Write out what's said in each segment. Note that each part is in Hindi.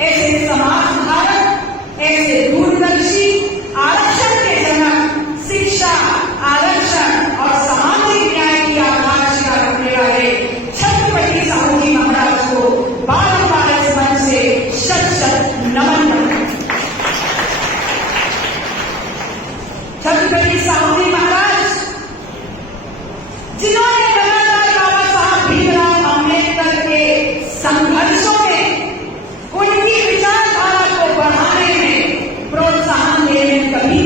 ऐसे समाज सुधारक, ऐसे दूरदर्शी, आरक्षण के जनक, शिक्षा, आरक्षण और सामाजिक न्याय की आधारशिला रखने वाले छत्रपति साहू जी महाराज को बारंबार इस मंच से शत शत नमन करते हैं। छत्रपति साहू जी महाराज जिन्होंने लगातार बाबा साहब भीमराव अम्बेडकर के संघर्षों में उनकी विचारधारा को बढ़ाने में, प्रोत्साहन देने में कभी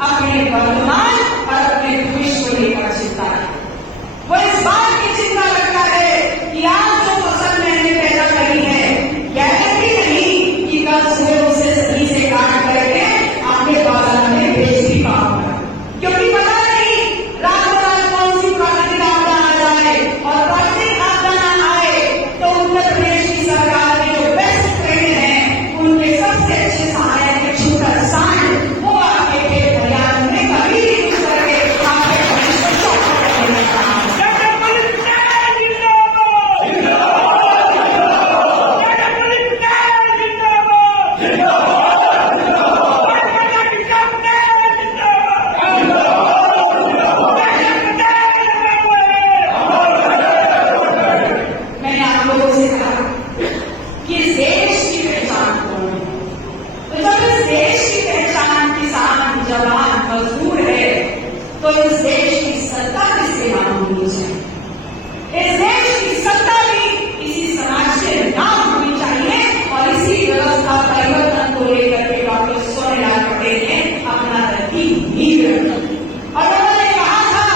अपने वर्तमान और अपने भविष्य को लेकर चिंता है। वो इस बात की चिंता रखता है कि आज जो फसल मैंने पैदा करी है, गारंटी नहीं कि कल सुबह उसे सही से काट करके आपके बाजार में बेच भी पाऊंगा, क्योंकि पता नहीं रात रात कौन सी प्राकृतिक आपदा आ जाए, और प्राकृतिक आपदा ना आए तो उत्तर प्रदेश की सरकार के जो बेस्ट ट्रेन है उनके सबसे अच्छे सहायक के छोटा किसान वो आपके खेत खलिहान में कभी भी कुछ करके आपके भविष्य को चौपट करने का काम मजदूर है, तो इस देश की सत्ता किसके नाम होनी चाहिए? इस देश की सत्ता भी इसी समाज के नाम होनी चाहिए, और इसी व्यवस्था परिवर्तन को लेकर के डॉक्टर सोनेलाल पटेल ने अपना तरकीब नींव रखी। और उन्होंने कहा था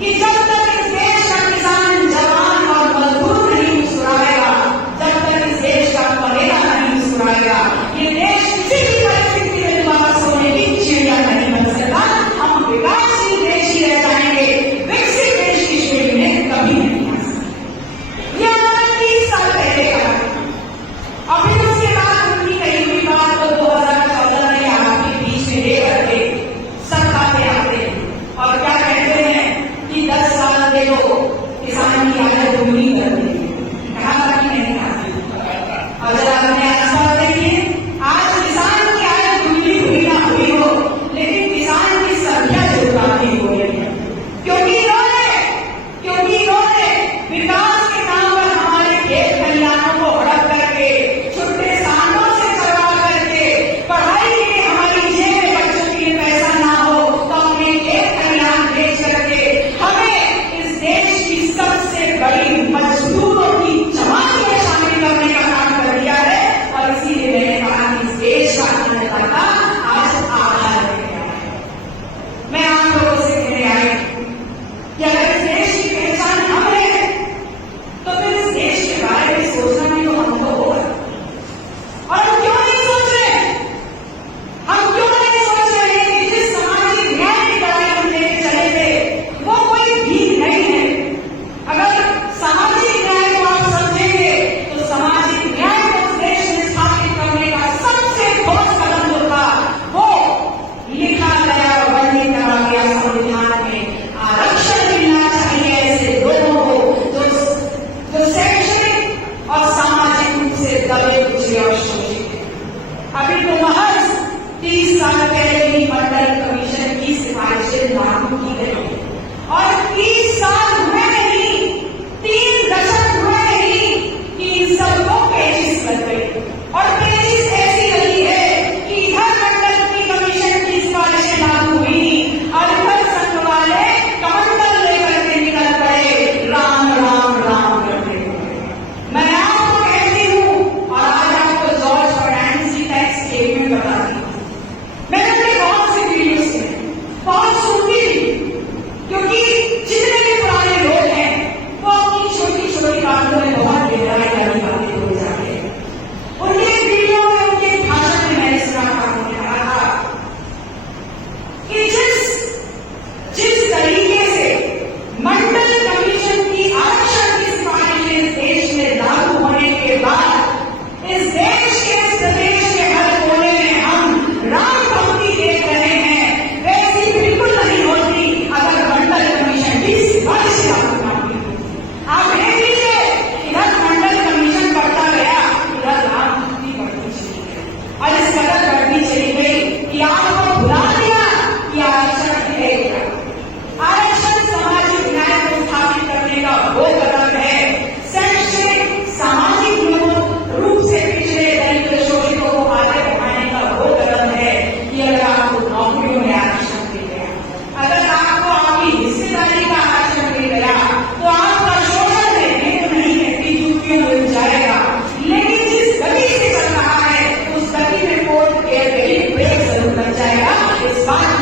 कि जब तक इस देश का किसान, जवान और मजदूर नहीं मुस्कुराएगा, जब तक इस देश का पलेगा नहीं मुस्कुराएगा, ये देश किसी भी परिस्थिति में दोबारा सोने की चिड़िया नहीं बन सकता। हम विकासशील देश ही रह जाएंगे, विकसित देश की श्रेणी में कभी नहीं आ सकते।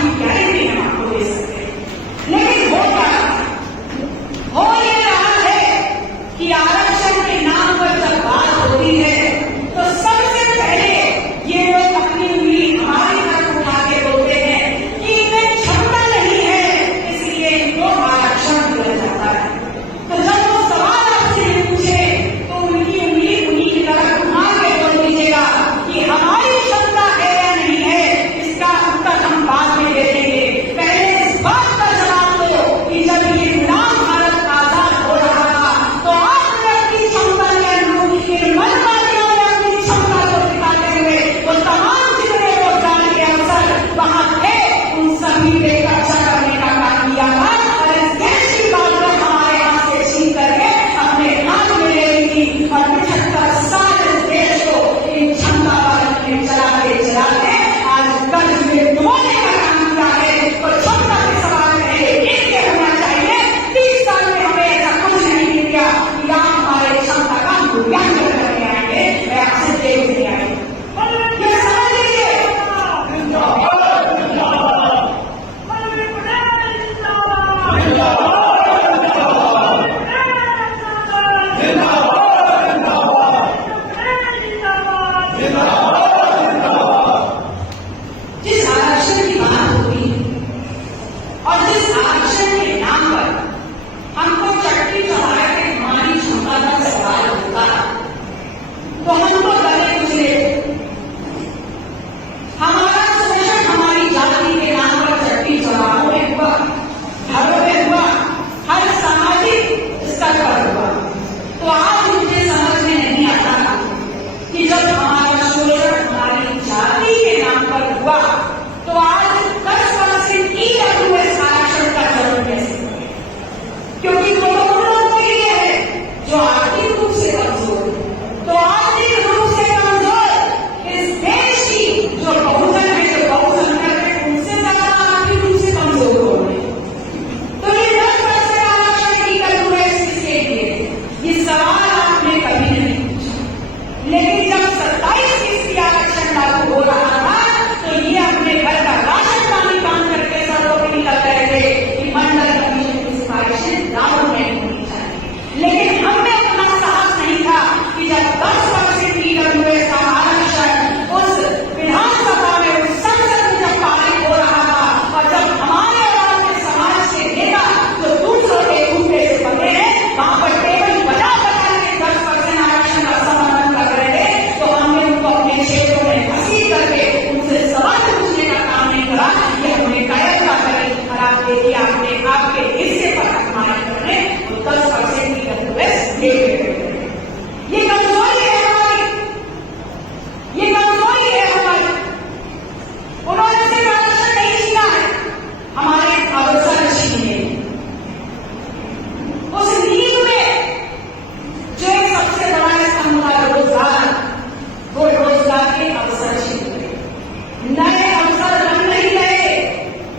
की गारंटी हम आपको दे सकते हैं। लेकिन हो क्या रहा है? हो ये रहा है कि आरक्षण के नाम पर जब बात होती है तो सबसे पहले ये लोग अपनी उंगली हमारी तरफ उठा के बोलते हैं कि इन्हें क्षमता नहीं है, इसलिए इनको आरक्षण दिया जाता है। तो जब वो सवाल आपसे पूछे तो उनकी उंगली उन्हीं की तरफ घुमा के बोल दीजिएगा कि हमारी क्षमता है या नहीं है, इसका उत्तर हम बाद में देखेंगे। पहले इस बात का जवाब दो कि जब ये गुलाम भारत आजाद हो रहा था तो आपने अपनी क्षमता के अनुरूप इन मनमानियों में अपनी क्षमता को दिखाते हुए वो तमाम जितने रोजगार के अवसर वहां थे उन सभी पे कब्जा करने का काम किया था और इस देश की बात को हमारे हाथ से छीन करके अपने हाथ में ले ली थी और 75 साल इस देश को इन क्षमता पर चलाते चलाते आज कर्ज में डुबोने का काम किया है। तो क्षमता के सवाल में ये होना चाहिए 30 साल में हमें ऐसा कुछ नहीं किया कि आप हमारे क्षमता का मूल्यांकन करने आएंगे, मैं आपसे देखने आएंगे। ये समझ लीजिए जिस आरक्षण की बात होती है और जिस आरक्षण के नाम पर हमको चट्टी चढ़ा के हमारी क्षमता का सवाल होता है तो हमको गले कुचले हमारा शोषण हमारी जाति के नाम पर चट्टी चढ़ाओ में हुआ, घरों में हुआ, हर सामाजिक स्तर पर हुआ। तो आज मुझे समझ में नहीं आता कि जब हमारा शोषण हमारी जाति के नाम पर हुआ तो आज 10% EWS आरक्षण का जरूर कैसे, क्योंकि वो तो उन लोगों के लिए है जो आर्थिक रूप से कमजोर है। तो आर्थिक रूप से कमजोर इस देश की जो बहुजन है, जो बहुसंख्यक है, उनसे ज्यादा आर्थिक रूप से कमजोर हो रहे हैं। तो ये 10% आरक्षण EWS किसके लिए? ये सवाल आपने कभी नहीं पूछा। लेकिन जब 27% आरक्षण लागू हो रहा था तो ये अपने घर का राशन पानी काम करके सड़कों पर निकल रहे थे कि मंडल कमीशन की सिफारिशें लागू नहीं होनी चाहिए। लेकिन हमने अपना साहस नहीं था कि जब 10% EWS का आरक्षण उस विधानसभा में, उस संसद में जब पारित हो रहा था और जब हमारे और आपके समाज के नेता जो दूसरों के खूंटे से बने हैं वहां पर टेबल बजा बजा के 10% आरक्षण का समर्थन कर रहे थे, तो हमने उनको अपने क्षेत्रों में घसीट करके उनसे सवाल पूछने का काम नहीं करा। ये हमने कायरता करी और आप देखिए आपने आपके हिस्से पर हमारे करने 10% EWS ले गए। ये कमजोरी है हमारी, ये कमजोरी है हमारी। उन्होंने सिर्फ आरक्षण नहीं छीना है, हमारे अवसर छीने। उस नींद में जो एक सबसे बड़ा स्तंभ था रोजगार, वो रोजगार के अवसर छीन गए, नए अवसर बन नहीं रहे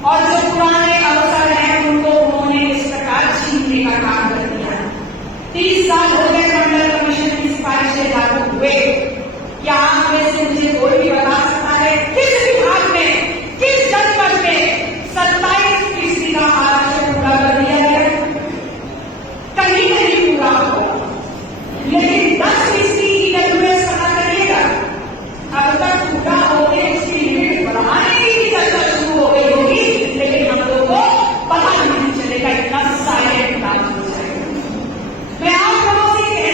और जो पुराने अवसर हैं उनको उन्होंने इस प्रकार छीनने का काम कर दिया। 30 साल हो गए मंडल कमीशन की सिफारिशें लागू हुए। क्या आप में से मुझे कोई भी बता सकता है किस विभाग में, किस जनपद में 27% का आरक्षण पूरा कर दिया गया? कहीं नहीं पूरा हुआ। लेकिन 10% EWS पता करिएगा अब तक पूरा हो गए, उसकी लिमिट बढ़ाने की चर्चा शुरू हो गई होगी, लेकिन हम लोगों को पता नहीं चलेगा, इतना साइलेंट बात हो जाएगा। मैं आप लोगों से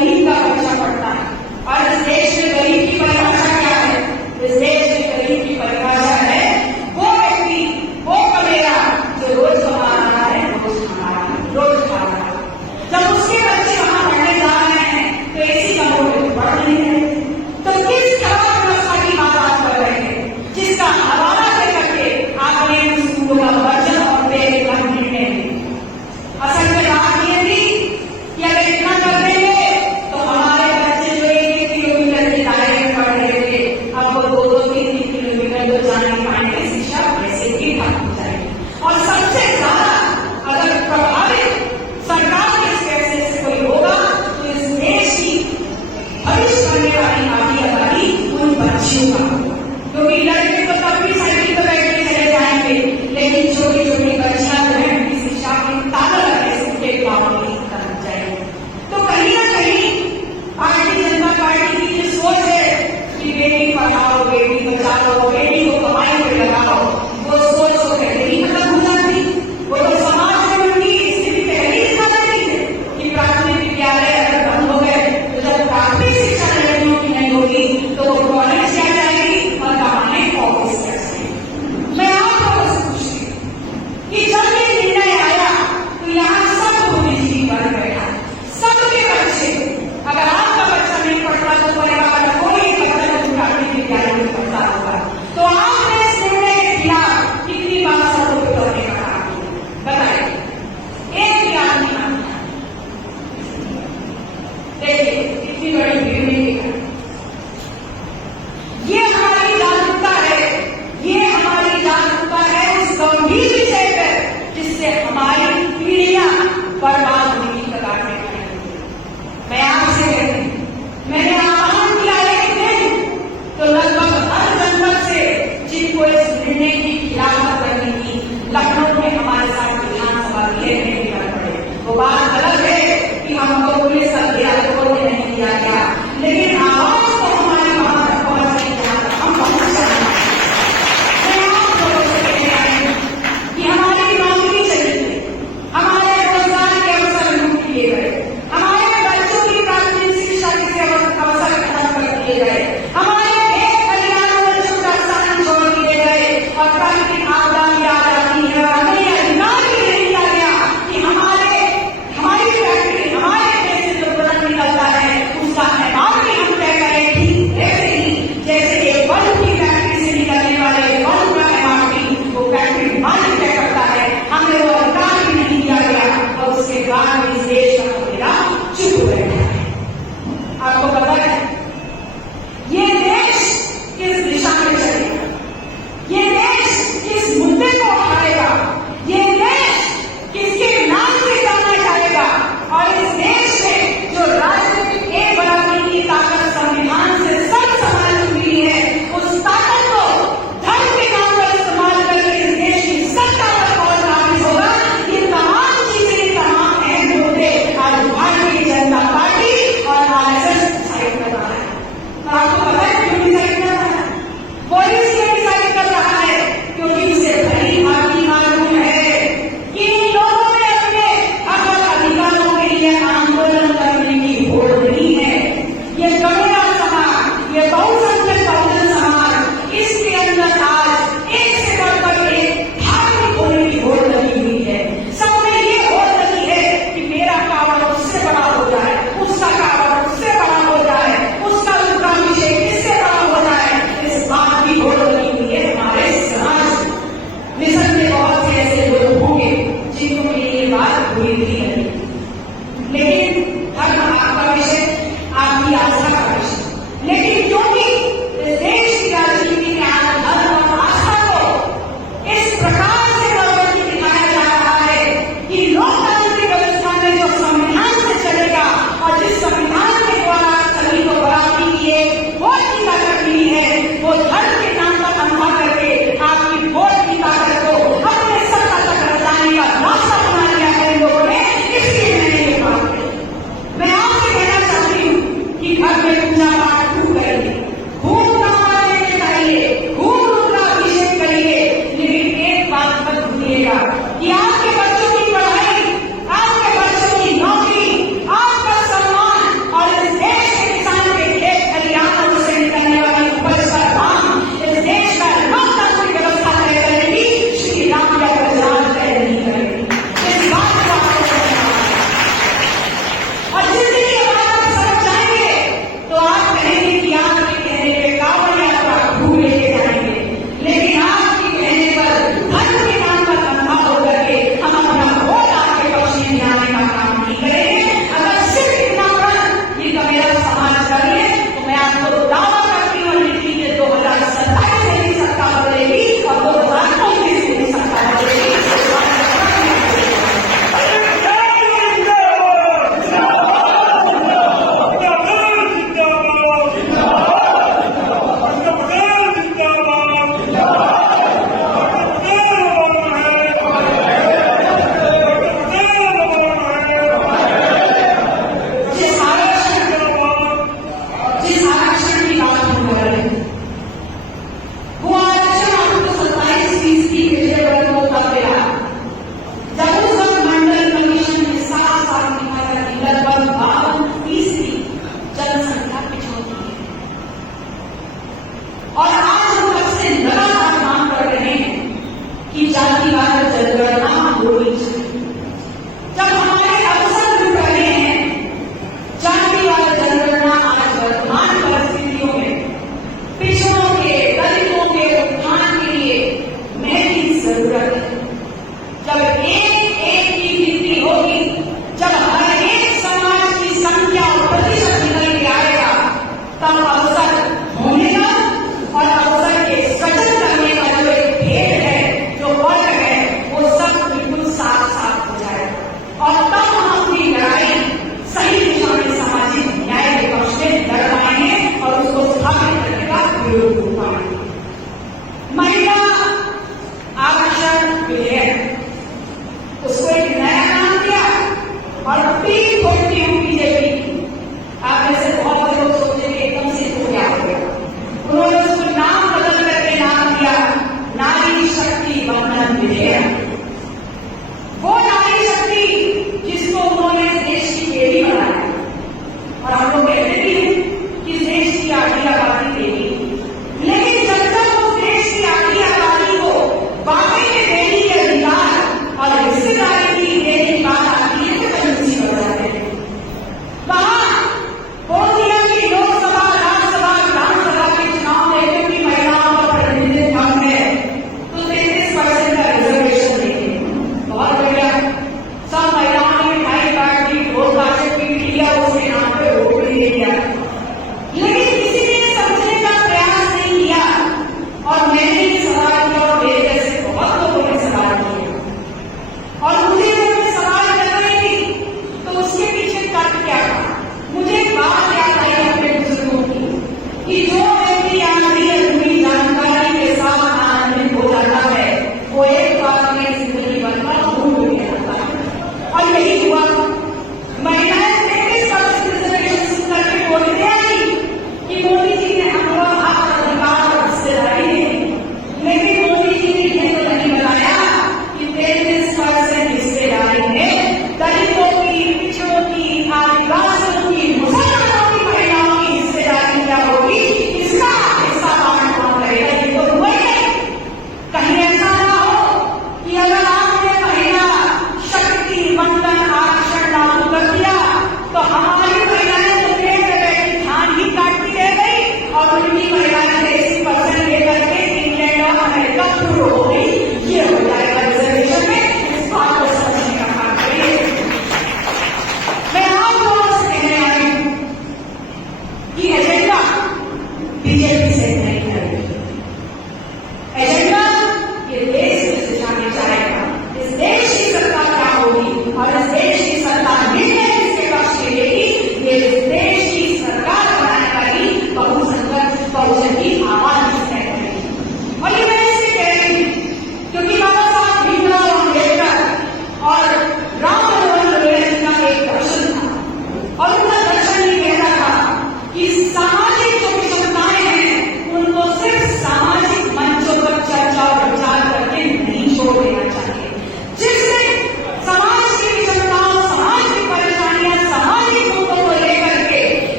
गरीब का बच्चा पढ़ता है। और इस देश में गरीब की परिभाषा क्या है? इस देश में गरीब की परिभाषा है वो व्यक्ति, वो कमेरा जो रोज कमा रहा है, रोज खा रहा है, रोज खा रहा है। जब उसके बच्चे वहां पढ़ने जा रहे हैं तो एसी कमरों में पढ़ नहीं रहे। तो किस खराब व्यवस्था की बात आप कर रहे हैं जिसका हवाला दे करके आपने उस स्कूल का वर्जन और पेड़ का निर्णय लिया? असल में बात ये थी कि अगर इतना कर देंगे तो हमारे बच्चे जो 1 किलोमीटर के दायरे में पढ़ रहे थे अब वो 2-3 किलोमीटर तो जा नहीं पाएंगे। शिक्षा वैसे ही खत्म हो जाएगी। और सबसे ज्यादा अगर प्रभावित सरकार के इस फैसले से कोई होगा तो इस देश की भविष्य करने वाली आधी आबादी उन बच्चियों का, क्योंकि लड़के तो तब भी साइकिल पर बैठ के चले जाएंगे, लेकिन छोटी छोटी बच्चियां जो है उनकी शिक्षा में ताला लगे उनके बाबा की तरफ जाएंगे। तो कहीं ना कहीं भारतीय जनता पार्टी की जो सोच है कि बेटी पढ़ाओ, बेटी बचाओ, बेटी को कमाई में लगाओ, वो सोच तो पहले ही खत्म हो जाती। वो तो समाज में उनकी स्थिति पहले ही दिखा देती है कि प्राथमिक विद्यालय अगर बंद हो गए तो जब प्राथमिक शिक्षा लड़कियों की नहीं होगी तो वो कॉलेज क्या जाएगी और कमाने ऑफिस कर सकेगी। मैं आप लोगों से पूछती हूँ कि जब ये निर्णय आया तो यहाँ सब बुद्धिजीवी बन बैठा, सबके बच्चे, अगर आपका बच्चा नहीं पढ़ता तो परिवार कोई बच्चा जो प्राथमिक विद्यालय में पढ़ता होगा तो आपने इस निर्णय के खिलाफ कितनी बार सबको बिठौने का काम किया? बताइए, एक भी आदमी ना। देखिए कितनी बड़ी भीड़